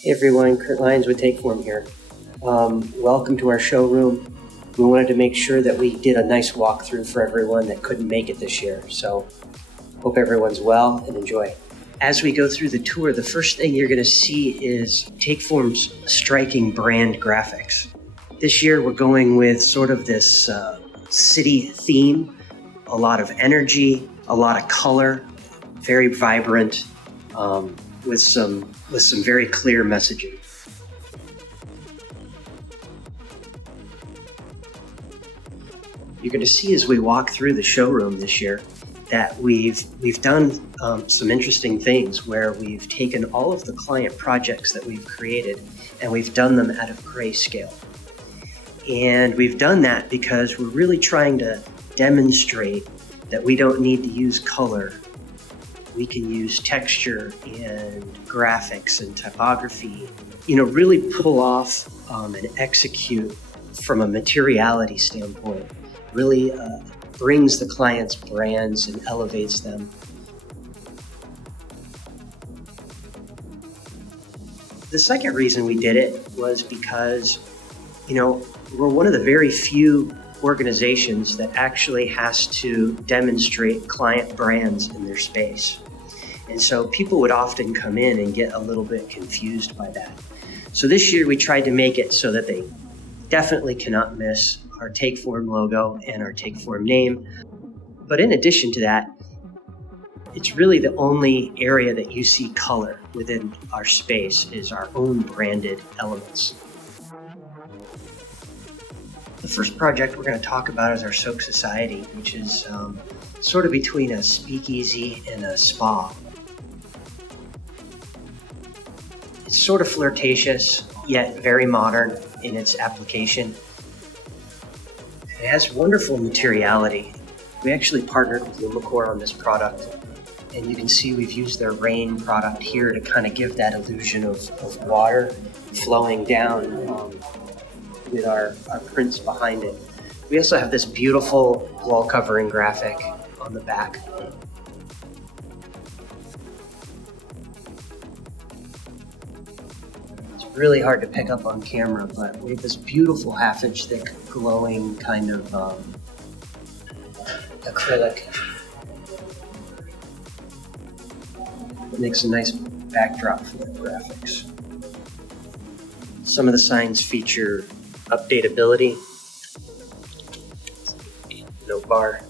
Hey everyone, Kurt Lyons with Takeform here. Welcome to our showroom. We wanted to make sure that we did a nice walkthrough for everyone that couldn't make it this year. So hope everyone's well and enjoy. As we go through the tour, the first thing you're going to see is Takeform's striking brand graphics. This year we're going with sort of this city theme, a lot of energy, a lot of color, very vibrant, with some very clear messaging. You're going to see as we walk through the showroom this year that we've done some interesting things where we've taken all of the client projects that we've created and we've done them at a grayscale. And we've done that because we're really trying to demonstrate that we don't need to use color. We can use texture and graphics and typography, really pull off and execute from a materiality standpoint, really brings the client's brands and elevates them. The second reason we did it was because, we're one of the very few organizations that actually has to demonstrate client brands in their space. And so people would often come in and get a little bit confused by that. So this year we tried to make it so that they definitely cannot miss our Takeform logo and our Takeform name. But in addition to that, it's really the only area that you see color within our space is our own branded elements. The first project we're going to talk about is our Soak Society, which is sort of between a speakeasy and a spa. It's sort of flirtatious, yet very modern in its application. It has wonderful materiality. We actually partnered with Lumicore on this product, and you can see we've used their rain product here to kind of give that illusion of water flowing down with our prints behind it. We also have this beautiful wall covering graphic on the back. Really hard to pick up on camera, but we have this beautiful half-inch thick glowing kind of acrylic. It makes a nice backdrop for the graphics. Some of the signs feature updatability, note bar,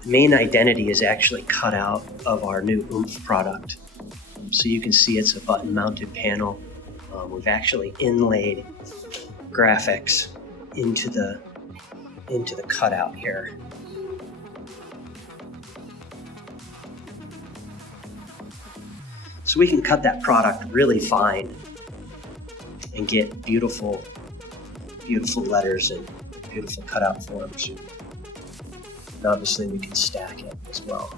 the main identity is actually cut out of our new Oomph product. So you can see it's a button-mounted panel. We've actually inlaid graphics into the cutout here. So we can cut that product really fine and get beautiful letters and beautiful cutout forms. And obviously we can stack it as well.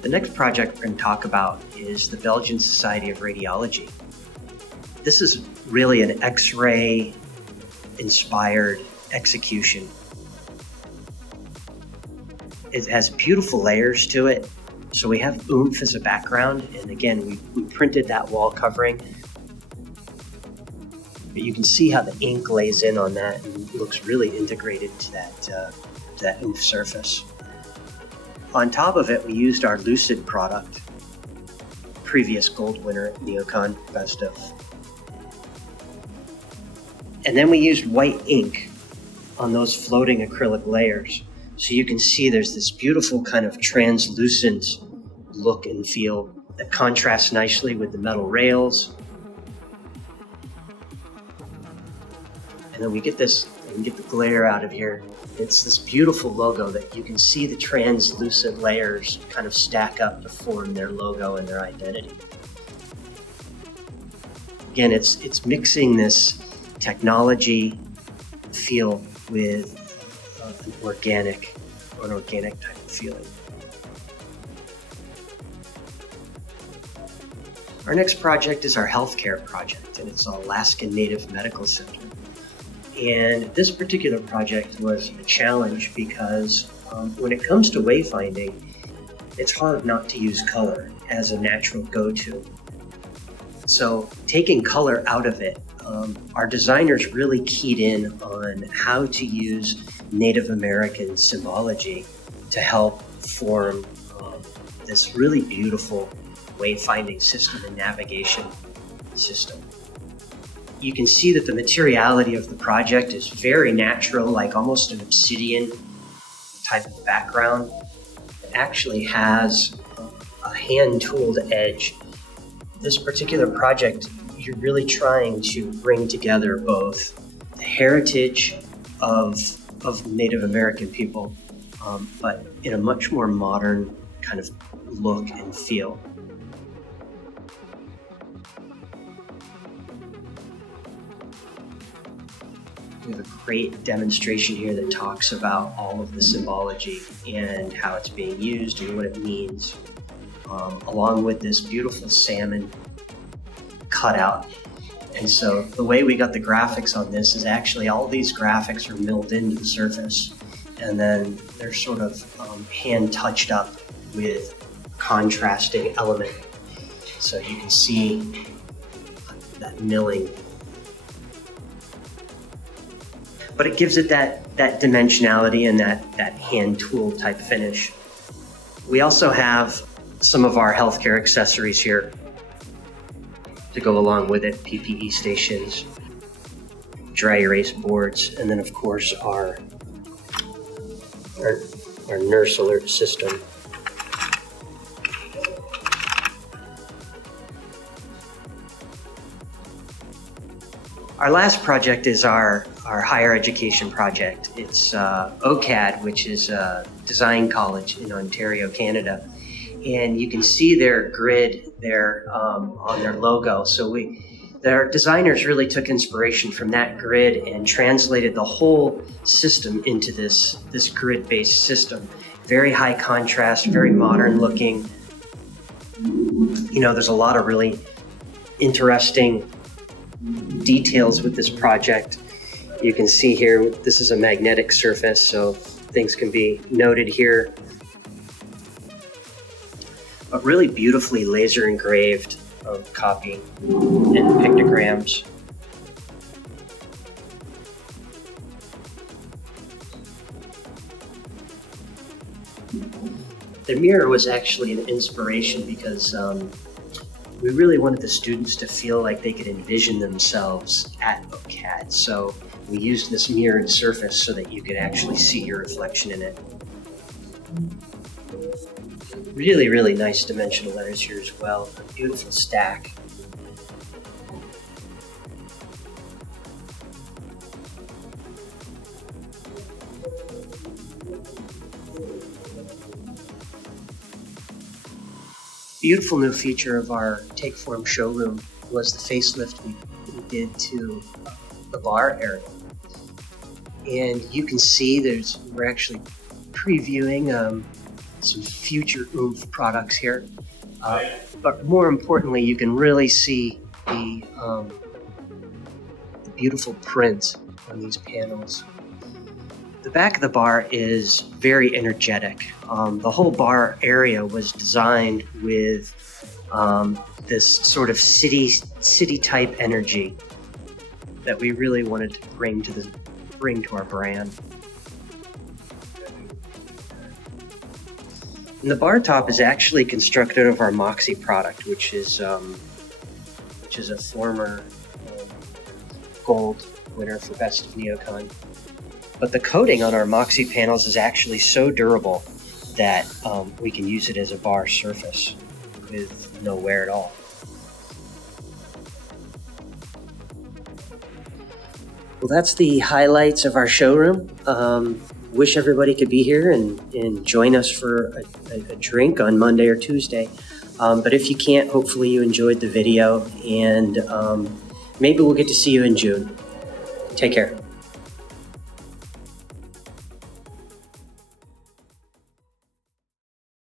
The next project we're going to talk about is the Belgian Society of Radiology. This is really an X-ray inspired execution. It has beautiful layers to it. So we have Oomph as a background, and again, we printed that wall covering. But you can see how the ink lays in on that and looks really integrated to that Oomph surface. On top of it, we used our Lucid product, previous gold winner at NeoCon, best of. And then we used white ink on those floating acrylic layers. So you can see there's this beautiful kind of translucent look and feel that contrasts nicely with the metal rails. And then we get the glare out of here. It's this beautiful logo that you can see the translucent layers kind of stack up to form their logo and their identity. Again, it's mixing this technology feel with an organic type of feeling. Our next project is our healthcare project, and it's Alaskan Native Medical Center. And this particular project was a challenge because when it comes to wayfinding, it's hard not to use color as a natural go-to. So taking color out of it, our designers really keyed in on how to use Native American symbology to help form this really beautiful wayfinding system and navigation system. You can see that the materiality of the project is very natural, like almost an obsidian type of background. It actually has a hand-tooled edge. This particular project, you're really trying to bring together both the heritage of Native American people, but in a much more modern kind of look and feel. We have a great demonstration here that talks about all of the symbology and how it's being used and what it means, along with this beautiful salmon cutout. And so the way we got the graphics on this is actually all these graphics are milled into the surface, and then they're sort of hand touched up with contrasting element. So you can see that milling. But it gives it that dimensionality and that hand tool type finish. We also have some of our healthcare accessories here to go along with it: PPE stations, dry erase boards, and then of course our nurse alert system. Our last project is our higher education project. It's OCAD, which is a design college in Ontario, Canada. And you can see their grid there on their logo. So their designers really took inspiration from that grid and translated the whole system into this grid-based system. Very high contrast, very modern looking. You know, there's a lot of really interesting details with this project. You can see here, this is a magnetic surface, so things can be noted here. But really beautifully laser engraved copy and pictograms. The mirror was actually an inspiration because we really wanted the students to feel like they could envision themselves at OCAD. So we used this mirrored surface so that you could actually see your reflection in it. Really, really nice dimensional letters here as well. A beautiful stack. Beautiful new feature of our Take Form showroom was the facelift we did to the bar area. And you can see we're actually previewing some future OOMPH products here. But more importantly, you can really see the beautiful print on these panels. The back of the bar is very energetic. The whole bar area was designed with this sort of city type energy that we really wanted to bring to our brand. And the bar top is actually constructed of our Moxie product, which is a former gold winner for Best of NeoCon. But the coating on our Moxie panels is actually so durable that we can use it as a bar surface with no wear at all. Well, that's the highlights of our showroom. Wish everybody could be here and join us for a drink on Monday or Tuesday. But if you can't, hopefully you enjoyed the video, and maybe we'll get to see you in June. Take care.